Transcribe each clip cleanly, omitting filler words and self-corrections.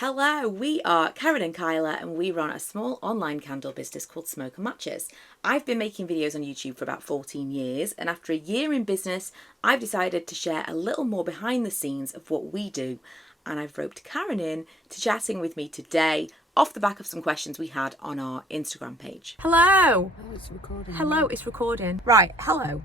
Hello, we are Karen and Kyla and we run a small online candle business called Smoke and Matches. I've been making videos on YouTube for about 14 years and after a year in business, I've decided to share a little more behind the scenes of what we do. And I've roped Karen in to chatting with me today off the back of some questions we had on our Instagram page. Hello! Oh, it's recording. Hello, it's recording. Right, hello.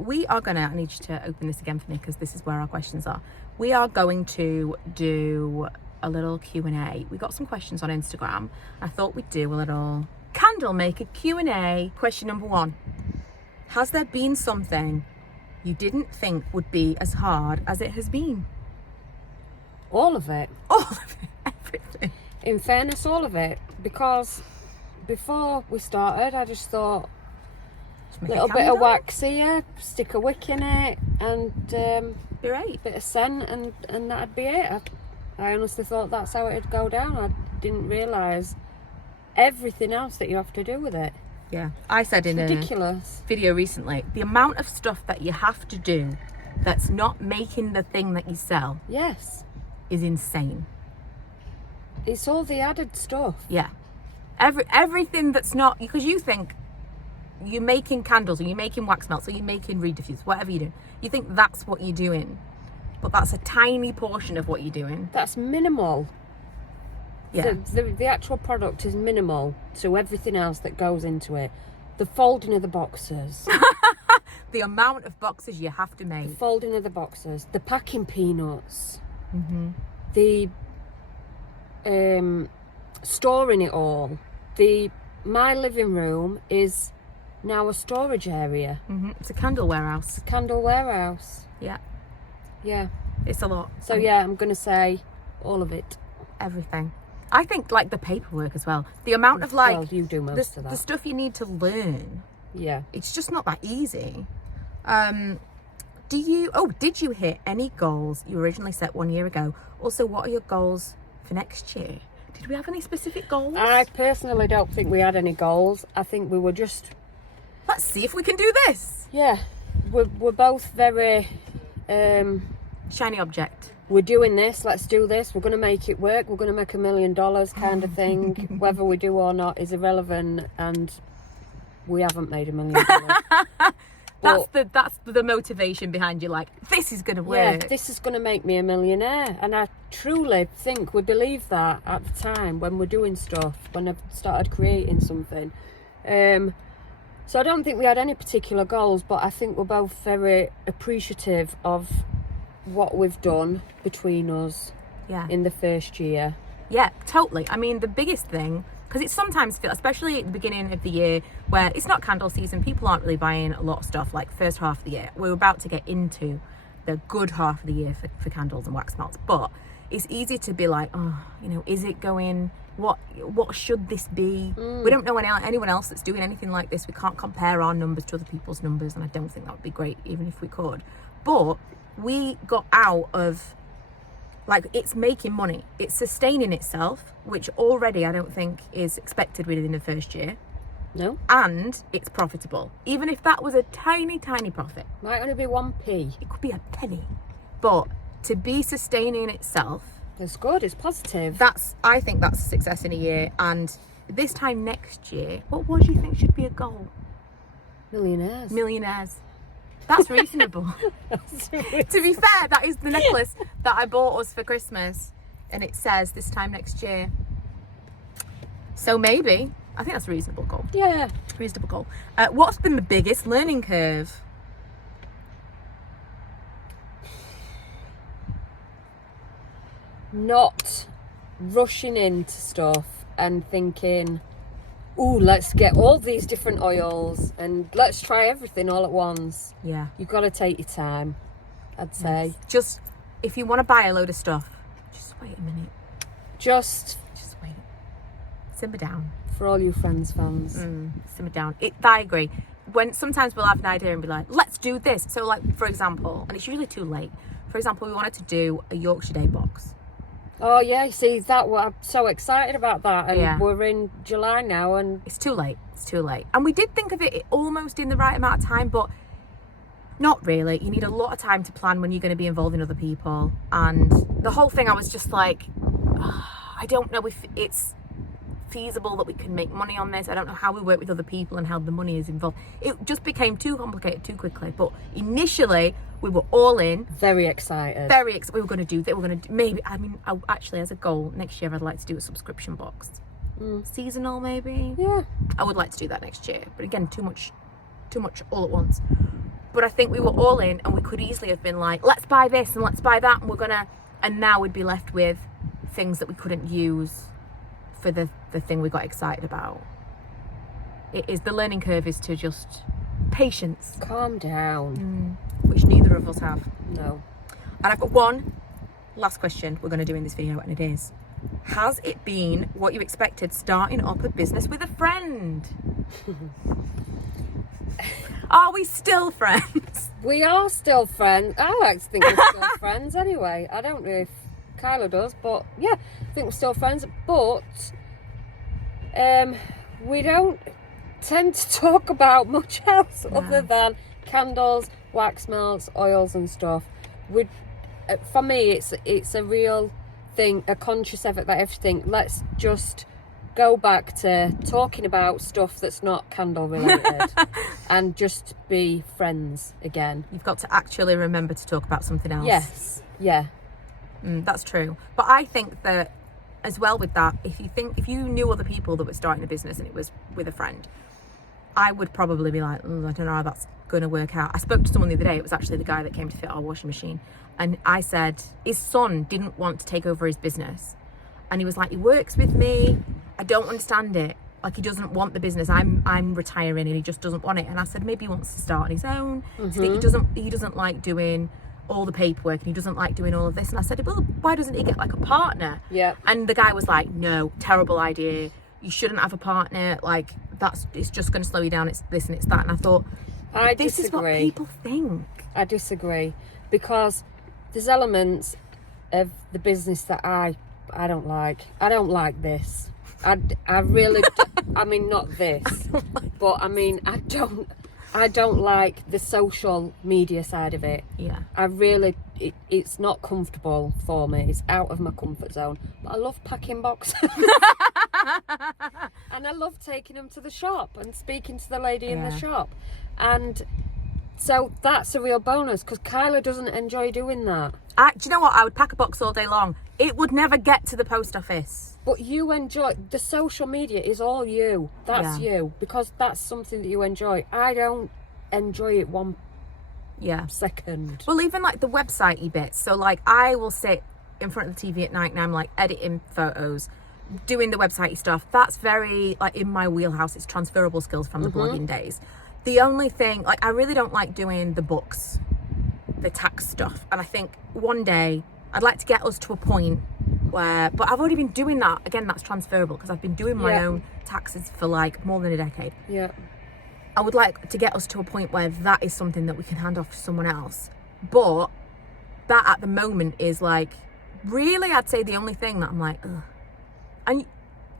We are gonna, I need you to open this again for me because this is where our questions are. We are going to do a little Q&A. We got some questions on Instagram. I thought we'd do a little candle maker Q&A. Question number 1. Has there been something you didn't think would be as hard as it has been? All of it. All of it, everything. In fairness, all of it. Because before we started, I just thought, a little bit of wax here, stick a wick in it, and Great. bit of scent, and that'd be it. I honestly thought that's how it'd go down. I didn't realise everything else that you have to do with it. Yeah, I said in Ridiculous. a video recently, the amount of stuff that you have to do that's not making the thing that you sell Yes. is insane. It's all the added stuff. Yeah. Everything that's not, because you think you're making candles or you're making wax melts or you're making reed diffuse, whatever you do, you think that's what you're doing. But that's a tiny portion of what you're doing. That's minimal. Yeah. The actual product is minimal to everything else that goes into it. The folding of the boxes. The amount of boxes you have to make. Folding of the boxes. The packing peanuts. Mm-hmm. The storing it all. My living room is now a storage area. Mm-hmm. It's a candle warehouse. Candle warehouse. Yeah. Yeah. It's a lot. So yeah, I'm going to say all of it. Everything. I think like the paperwork as well. The amount of like Well, you do most of that. the stuff you need to learn. Yeah. It's just not that easy. Did you hit any goals you originally set 1 year ago? Also, what are your goals for next year? Did we have any specific goals? I personally don't think we had any goals. I think we were just... Let's see if we can do this. Yeah. We're both very... Shiny object. We're doing this, let's do this, we're going to make it work, we're going to make $1 million kind of thing. Whether we do or not is irrelevant, and we haven't made $1 million. That's the motivation behind you, like, this is going to work. Yeah, this is going to make me a millionaire. And I truly think we believe that at the time when we're doing stuff, when I've started creating something. So I don't think we had any particular goals, but I think we're both very appreciative of what we've done between us in the first year. Yeah, totally. I mean, the biggest thing, because it sometimes feels, especially at the beginning of the year where it's not candle season, people aren't really buying a lot of stuff like first half of the year. We're about to get into the good half of the year for candles and wax melts, but it's easy to be like, oh, is it going, what should this be? We don't know anyone else that's doing anything like this. We can't compare our numbers to other people's numbers, and I don't think that would be great even if we could. But we got out of, like, it's making money, it's sustaining itself, which already I don't think is expected within the first year. No. And it's profitable. Even if that was a tiny profit. Might only be 1p. It could be a penny. But to be sustaining itself, It's good, it's positive. I think that's a success in a year. And this time next year, what do you think should be a goal? Millionaires. Millionaires. That's reasonable. To be fair, that is the necklace that I bought us for Christmas, and it says this time next year. So maybe, I think that's a reasonable goal. Yeah. Reasonable goal. What's been the biggest learning curve? Not rushing into stuff and thinking, ooh, let's get all these different oils and let's try everything all at once. Yeah. You've got to take your time, I'd say. Yes. Just, if you want to buy a load of stuff, just wait a minute. Just wait. Simmer down. for all you Friends fans. Simmer down. I agree. When sometimes we'll have an idea and be like, let's do this. So like, for example, and it's usually too late. For example, we wanted to do a Yorkshire Day box. Oh yeah, see that, I'm so excited about that, and we're in July now, and it's too late. And we did think of it almost in the right amount of time, but not really. You need a lot of time to plan when you're going to be involving other people, and the whole thing, I was just like, I don't know if it's feasible that we can make money on this. I don't know how we work with other people and how the money is involved. It just became too complicated too quickly. But initially, we were all in. Very excited. We were going to do that. We're going to maybe. I mean, actually, as a goal next year, I'd like to do a subscription box, seasonal maybe. Yeah. I would like to do that next year. But again, too much all at once. But I think we were all in, and we could easily have been like, let's buy this and let's buy that, and and now we'd be left with things that we couldn't use for the thing we got excited about. The learning curve is to just patience. Calm down. Which neither of us have. No. And I've got one last question we're going to do in this video, and it is, has it been what you expected starting up a business with a friend? Are we still friends? We are still friends. I like to think we're still friends anyway. I don't know if Kyla does, but yeah, I think we're still friends. But we don't tend to talk about much else other than candles, wax melts, oils and stuff. For me, it's a real thing, a conscious effort that everything. Let's just go back to talking about stuff that's not candle related and just be friends again. You've got to actually remember to talk about something else. Yes. Yeah. That's true. But I think that as well with that, if you knew other people that were starting a business and it was with a friend, I would probably be like, I don't know how that's going to work out. I spoke to someone the other day. It was actually the guy that came to fit our washing machine. And I said his son didn't want to take over his business. And he was like, he works with me. I don't understand it. Like, he doesn't want the business. I'm retiring and he just doesn't want it. And I said, maybe he wants to start on his own. He doesn't like doing all the paperwork and he doesn't like doing all of this. And I said, well, why doesn't he get like a partner? Yeah. And the guy was like, no, terrible idea. You shouldn't have a partner. Like, it's just going to slow you down. It's this and it's that. And I thought, this is what people think. I disagree, because there's elements of the business that I don't like. I don't like this. I really, I mean, not this, but I mean, I don't like the social media side of it. Yeah. It's not comfortable for me. It's out of my comfort zone. But I love packing boxes. And I love taking them to the shop and speaking to the lady in the shop. And so that's a real bonus, because Kyla doesn't enjoy doing that. Do you know what? I would pack a box all day long. It would never get to the post office. But you enjoy the social media. Is all you. That's you, because that's something that you enjoy. I don't enjoy it one second. Well, even like the website-y bits. So like, I will sit in front of the TV at night and I'm like editing photos, doing the website-y stuff. That's very like in my wheelhouse. It's transferable skills from the blogging days. The only thing, like, I really don't like doing the books, the tax stuff. And I think one day I'd like to get us to a point where, but I've already been doing that. Again, that's transferable, because I've been doing my own taxes for like more than a decade. Yeah. I would like to get us to a point where that is something that we can hand off to someone else. But that at the moment is like, really, I'd say the only thing that I'm like, ugh. And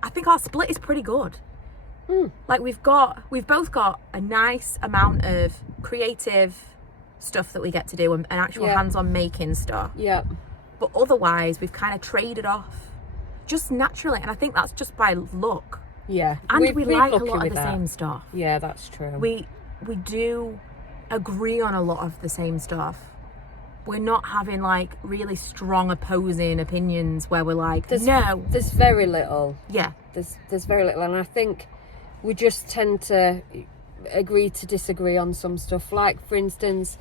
I think our split is pretty good. Like, we've both got a nice amount of creative stuff that we get to do and actual hands-on making stuff. Yeah. But otherwise, we've kind of traded off just naturally. And I think that's just by luck. Yeah. And we like a lot of the same stuff. Yeah, that's true. We do agree on a lot of the same stuff. We're not having like really strong opposing opinions where we're like, no. There's very little. Yeah. There's very little. And I think we just tend to agree to disagree on some stuff. Like, for instance,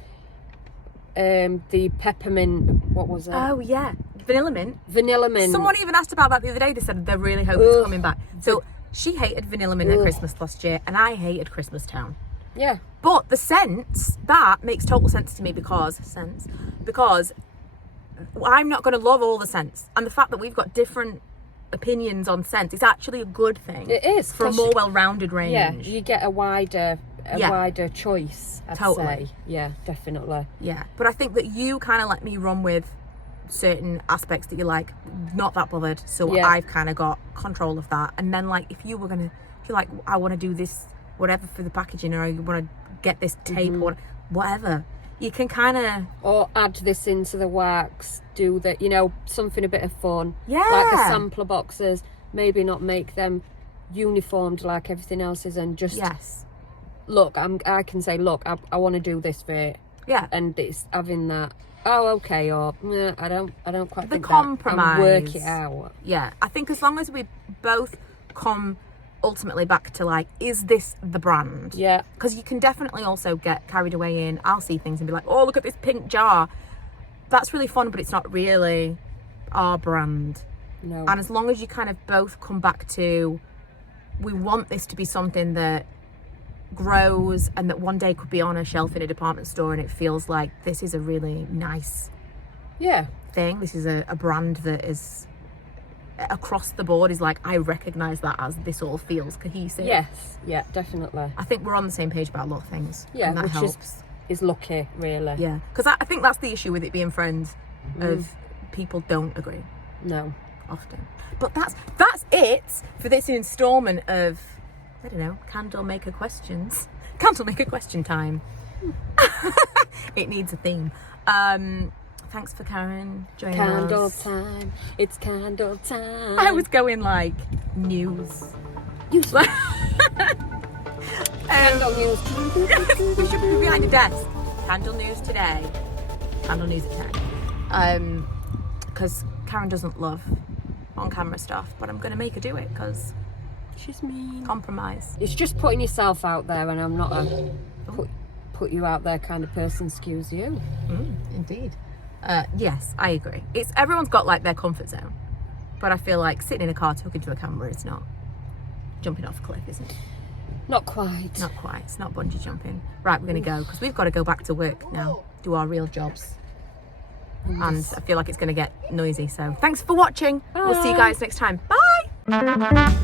the peppermint, what was it? Oh, yeah. Vanilla mint. Someone even asked about that the other day. They said they really hope it's coming back. So she hated vanilla mint at Christmas last year, and I hated Christmas Town. Yeah. But the scents, that makes total sense to me because I'm not going to love all the scents. And the fact that we've got different opinions on scents is actually a good thing. It is. For a more well-rounded range. Yeah, you get a wider choice, I'd say. Yeah, definitely. Yeah, but I think that you kind of let me run with certain aspects that you're like, not that bothered. So I've kind of got control of that. And then like, if you're like, I want to do this, whatever for the packaging, or you want to get this tape or whatever, you can kind of... Or add this into the wax, do the, something a bit of fun. Yeah. Like the sampler boxes, maybe not make them uniformed like everything else is, and just... Yes. Look, I can say, look, I want to do this for it. Yeah. And it's having that, oh, okay, or I don't quite The think compromise. that, and work it out. Yeah. I think as long as we both come ultimately back to like, is this the brand? Yeah. Because you can definitely also get carried away in, I'll see things and be like, oh, look at this pink jar. That's really fun, but it's not really our brand. No. And as long as you kind of both come back to, we want this to be something that grows and that one day could be on a shelf in a department store and it feels like this is a really nice thing. This is a brand that is across the board is like, I recognise that as this all feels cohesive. Yes, yeah, definitely. I think we're on the same page about a lot of things. Yeah, and that which helps. is lucky, really. Yeah, because I think that's the issue with it being friends, of people don't agree. No. Often. But that's it for this instalment of, I don't know, Candle Maker questions. Candle Maker question time. It needs a theme. Thanks for Karen joining Candle us. time. It's candle time. I was going like news. News. Candle news. We should be behind a desk. Candle news today. Candle news at 10. Because Karen doesn't love on camera stuff, but I'm going to make her do it because She's mean. compromise. It's just putting yourself out there, and I'm not a put you out there kind of person. Excuse you. Indeed. Yes, I agree. It's everyone's got like their comfort zone, but I feel like sitting in a car talking to a camera is not jumping off a cliff, isn't it? Not quite. Not quite. It's not bungee jumping. Right, we're going to go because we've got to go back to work now, do our real jobs. And I feel like it's going to get noisy. So thanks for watching. We'll see you guys next time. Bye.